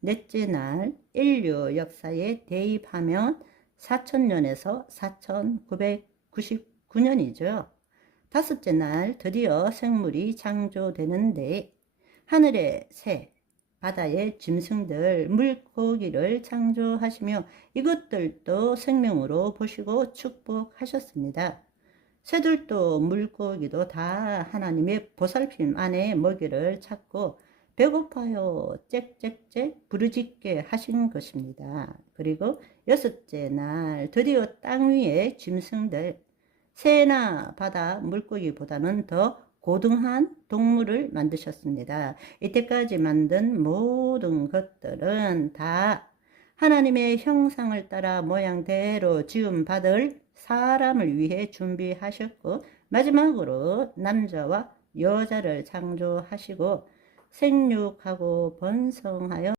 넷째 날 인류 역사에 대입하면 4천년에서 4,999년이죠. 다섯째 날 드디어 생물이 창조되는데 하늘의 새, 바다의 짐승들, 물고기를 창조하시며 이것들도 생명으로 보시고 축복하셨습니다. 새들도 물고기도 다 하나님의 보살핌 안에 먹이를 찾고 배고파요 짹짹짹 부르짖게 하신 것입니다. 그리고 여섯째 날 드디어 땅 위의 짐승들 새나 바다 물고기보다는 더 고등한 동물을 만드셨습니다. 이때까지 만든 모든 것들은 다 하나님의 형상을 따라 모양대로 지음 받을 사람을 위해 준비하셨고 마지막으로 남자와 여자를 창조하시고 생육하고 번성하여